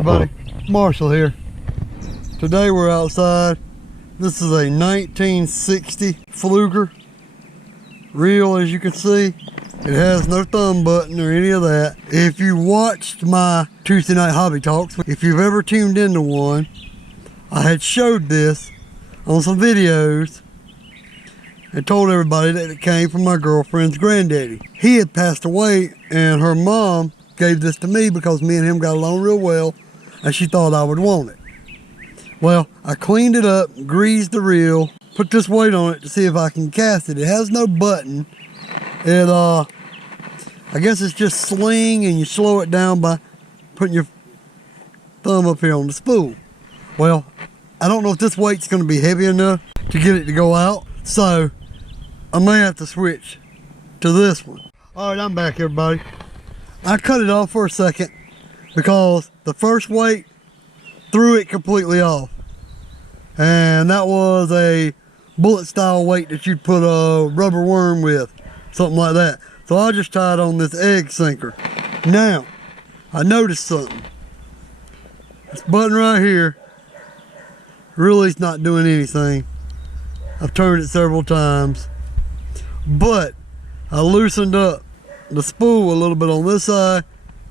everybody, Marshall here. Today we're outside. This is a 1960 Pfluger reel, as you can see. It has no thumb button or any of that. If you watched my Tuesday night hobby talks, if you've ever tuned into one, I had showed this on some videos and told everybody that it came from my girlfriend's granddaddy. He had passed away and her mom gave this to me because me and him got along real well and she thought I would want it. Well, I cleaned it up, greased the reel, put this weight on it to see if I can cast it. It has no button. It, I guess it's just sling and you slow it down by putting your thumb up here on the spool. Well, I don't know if this weight's gonna be heavy enough to get it to go out, so I may have to switch to this one. All right, I'm back, everybody. I cut it off for a second because the first weight threw it completely off. And that was a bullet style weight that you'd put a rubber worm with, something like that. So I just tied on this egg sinker. Now, I noticed something. This button right here really is not doing anything. I've turned it several times, but I loosened up the spool a little bit on this side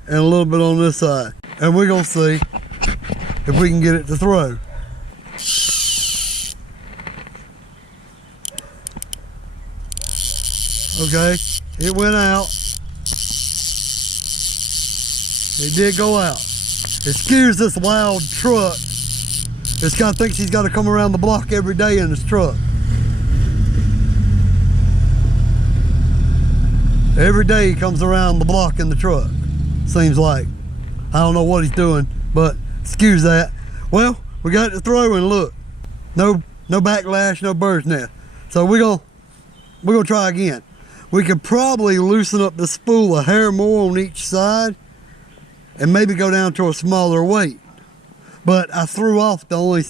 and a little bit on this side. And we're gonna see if we can get it to throw. Okay, it went out. It did go out. Excuse this loud truck. This guy thinks he's got to come around the block every day in his truck. Every day he comes around the block in the truck, seems like. I don't know what he's doing, but excuse that. Well, we got it to throw and look. No backlash, no bird's nest. So we're gonna try again. We could probably loosen up the spool a hair more on each side and maybe go down to a smaller weight. But I threw off the only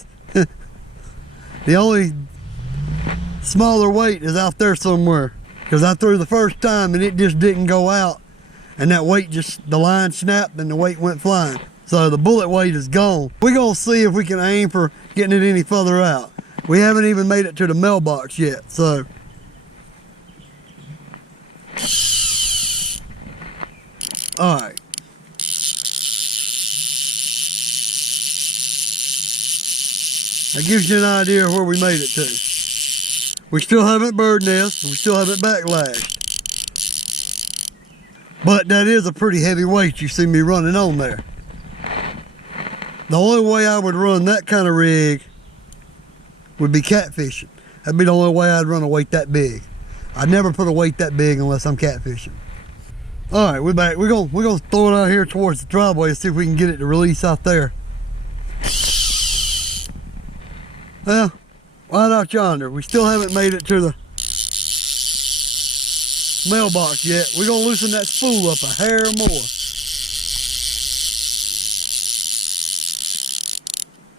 smaller weight is out there somewhere. Because I threw the first time and it just didn't go out. And that weight the line snapped and the weight went flying. So the bullet weight is gone. We're gonna see if we can aim for getting it any further out. We haven't even made it to the mailbox yet, so. All right. That gives you an idea of where we made it to. We still haven't bird nest, we still haven't backlashed. But that is a pretty heavy weight you see me running on there. The only way I would run that kind of rig would be catfishing. That'd be the only way I'd run a weight that big. I'd never put a weight that big unless I'm catfishing. All right, we're back. We're gonna throw it out here towards the driveway and see if we can get it to release out there. Well, right out yonder. We still haven't made it to the mailbox yet. We're gonna loosen that spool up a hair more.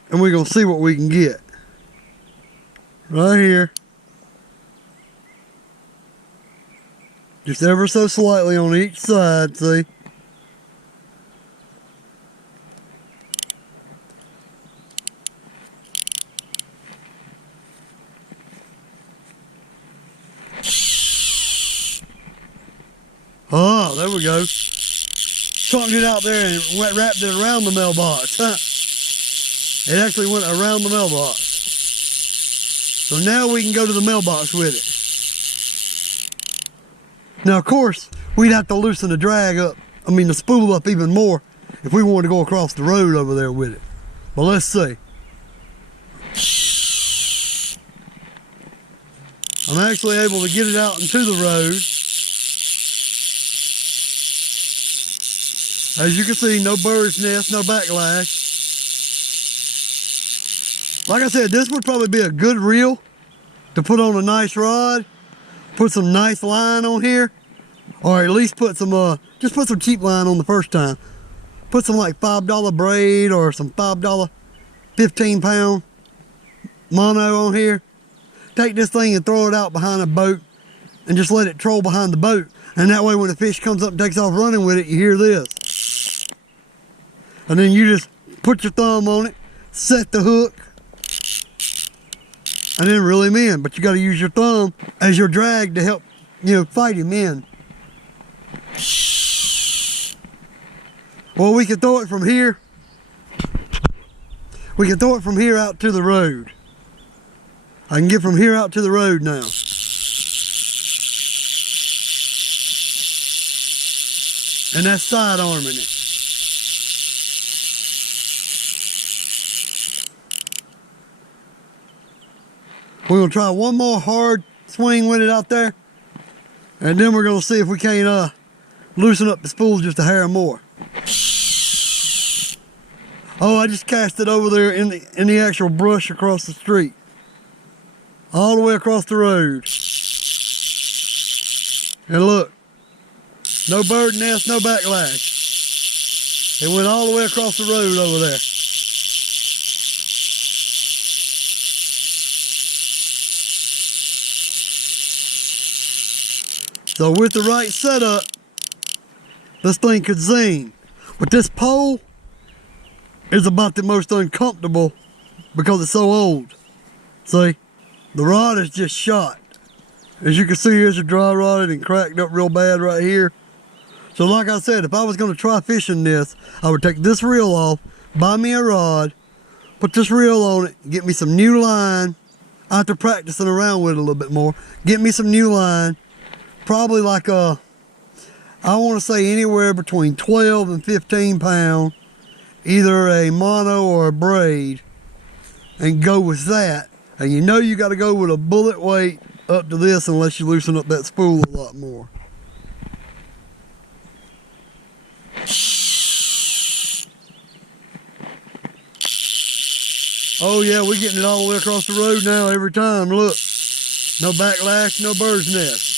And we're gonna see what we can get. Right here. Just ever so slightly on each side, see? Oh, there we go. Chunked it out there and wrapped it around the mailbox. Huh? It actually went around the mailbox. So now we can go to the mailbox with it. Now, of course, we'd have to loosen the the spool up even more if we wanted to go across the road over there with it. But let's see. I'm actually able to get it out into the road. As you can see, no bird's nest, no backlash. Like I said, this would probably be a good reel to put on a nice rod. Put some nice line on here. Or at least put some, just put some cheap line on the first time. Put some like $5 braid or some $5 15-pound mono on here. Take this thing and throw it out behind a boat and just let it troll behind the boat. And that way when the fish comes up and takes off running with it, you hear this. And then you just put your thumb on it, set the hook, and then reel him in. But you got to use your thumb as your drag to help, fight him in. Well, we can throw it from here. We can throw it from here out to the road. I can get from here out to the road now. And that's side arming it. We're gonna try one more hard swing with it out there, and then we're gonna see if we can't loosen up the spool just a hair more. Oh, I just cast it over there in the actual brush across the street, all the way across the road. And look, no bird nest, no backlash. It went all the way across the road over there. So with the right setup, this thing could zing. But this pole is about the most uncomfortable because it's so old. See, the rod is just shot. As you can see, here's a dry rotted and cracked up real bad right here. So like I said, if I was gonna try fishing this, I would take this reel off, buy me a rod, put this reel on it, get me some new line. After practicing around with it a little bit more, get me some new line. Probably like I want to say anywhere between 12 and 15 pound, either a mono or a braid, and go with that. And you know you got to go with a bullet weight up to this unless you loosen up that spool a lot more. Oh yeah, we're getting it all the way across the road now every time. Look, no backlash, no bird's nest.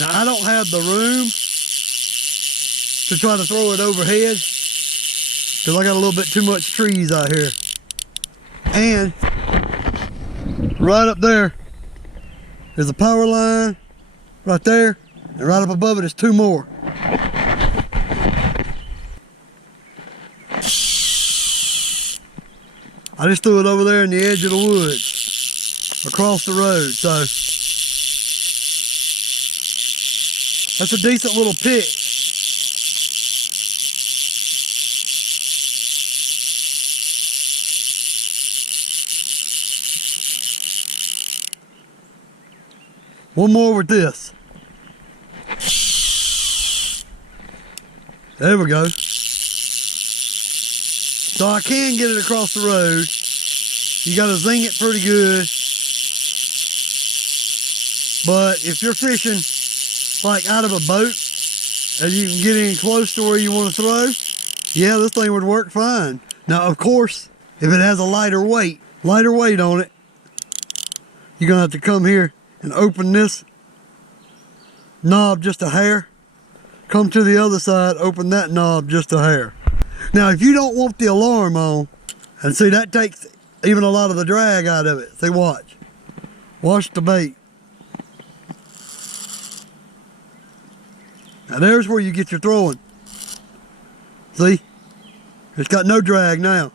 Now I don't have the room to try to throw it overhead because I got a little bit too much trees out here. And right up there is a power line right there, and right up above it is two more. I just threw it over there in the edge of the woods across the road, so that's a decent little pitch. One more with this. There we go. So I can get it across the road. You gotta zing it pretty good. But if you're fishing like out of a boat and you can get in close to where you want to throw, yeah, this thing would work fine. Now, of course, if it has a lighter weight on it, you're gonna have to come here and open this knob just a hair. Come to the other side, open that knob just a hair. Now, if you don't want the alarm on, and see, that takes even a lot of the drag out of it. See, watch. Watch the bait. Now, there's where you get your throwing. See? It's got no drag now.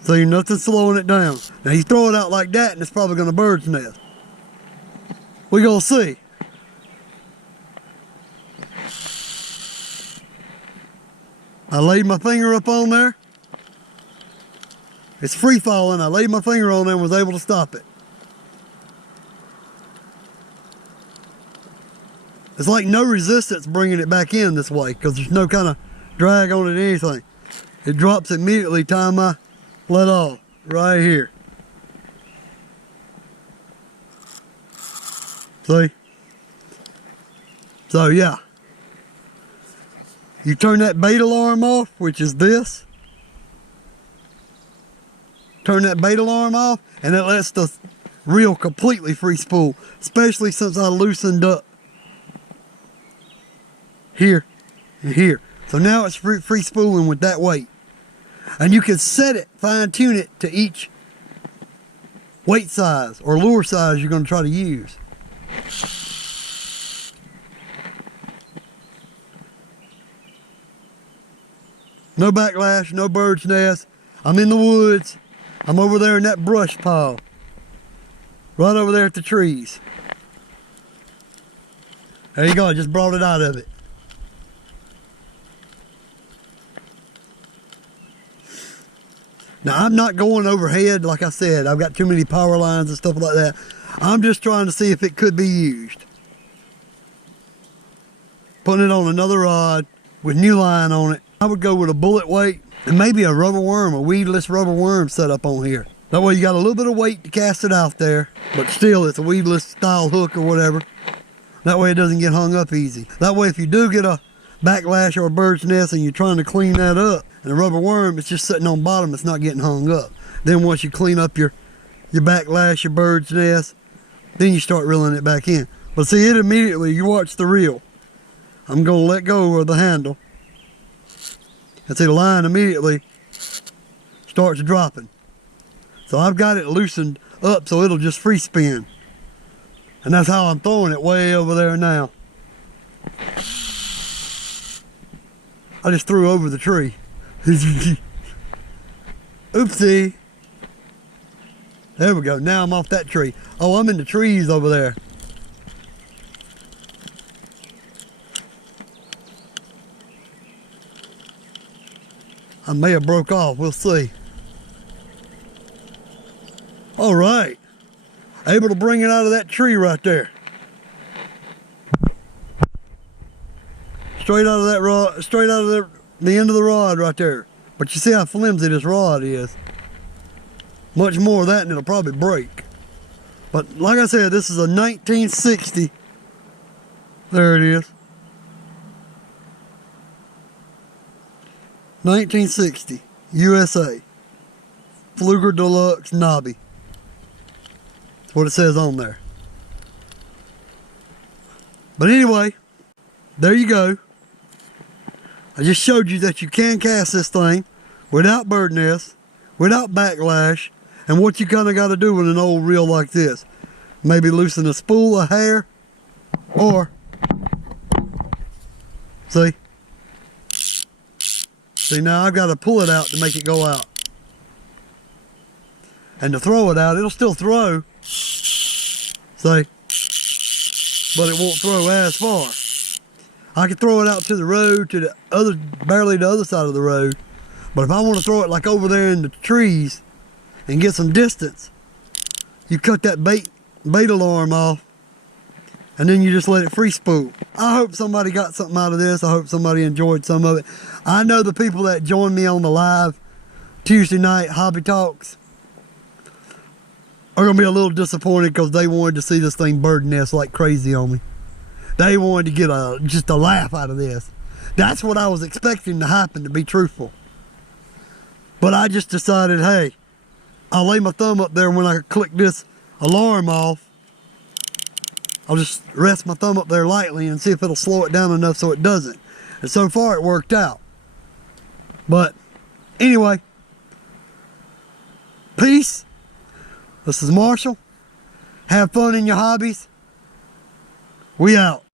See, nothing's slowing it down. Now, you throw it out like that, and it's probably going to bird's nest. We're going to see. I laid my finger up on there. It's free falling. I laid my finger on there and was able to stop it. It's like no resistance bringing it back in this way because there's no kind of drag on it or anything. It drops immediately time I let off right here. See? So yeah. You turn that bait alarm off, which is this. Turn that bait alarm off, and it lets the reel completely free spool, especially since I loosened up here and here. So now it's free spooling with that weight. And you can set it, fine tune it to each weight size or lure size you're going to try to use. No backlash, no bird's nest. I'm in the woods. I'm over there in that brush pile. Right over there at the trees. There you go, I just brought it out of it. Now, I'm not going overhead, like I said. I've got too many power lines and stuff like that. I'm just trying to see if it could be used. Putting it on another rod with new line on it. I would go with a bullet weight and maybe a rubber worm, a weedless rubber worm set up on here. That way you got a little bit of weight to cast it out there, but still it's a weedless style hook or whatever. That way it doesn't get hung up easy. That way if you do get a backlash or a bird's nest and you're trying to clean that up, and a rubber worm, it's just sitting on bottom, it's not getting hung up. Then once you clean up your backlash, your bird's nest, then you start reeling it back in. But see, it immediately, you watch the reel. I'm gonna let go of the handle. And see, the line immediately starts dropping. So I've got it loosened up so it'll just free spin. And that's how I'm throwing it way over there now. I just threw over the tree. Oopsie. There we go, now I'm off that tree. Oh, I'm in the trees over there. I may have broke off, we'll see. All right, able to bring it out of that tree right there. Straight out of that rod, straight out of the end of the rod right there. But you see how flimsy this rod is. Much more of that and it'll probably break. But like I said, this is a 1960. There it is. 1960, USA. Pfluger Deluxe Knobby. That's what it says on there. But anyway, there you go. I just showed you that you can cast this thing without bird nest, without backlash, and what you kind of got to do with an old reel like this. Maybe loosen a spool, a hair, or, see now I've got to pull it out to make it go out. And to throw it out, it'll still throw, see, but it won't throw as far. I can throw it out to the road, to the other, barely the other side of the road. But if I want to throw it like over there in the trees and get some distance, you cut that bait alarm off and then you just let it free spool. I hope somebody got something out of this. I hope somebody enjoyed some of it. I know the people that joined me on the live Tuesday night hobby talks are gonna be a little disappointed because they wanted to see this thing bird nest like crazy on me. They wanted to get just a laugh out of this. That's what I was expecting to happen, to be truthful. But I just decided, hey, I'll lay my thumb up there when I click this alarm off. I'll just rest my thumb up there lightly and see if it'll slow it down enough so it doesn't. And so far it worked out. But anyway, peace. This is Marshall. Have fun in your hobbies. We out.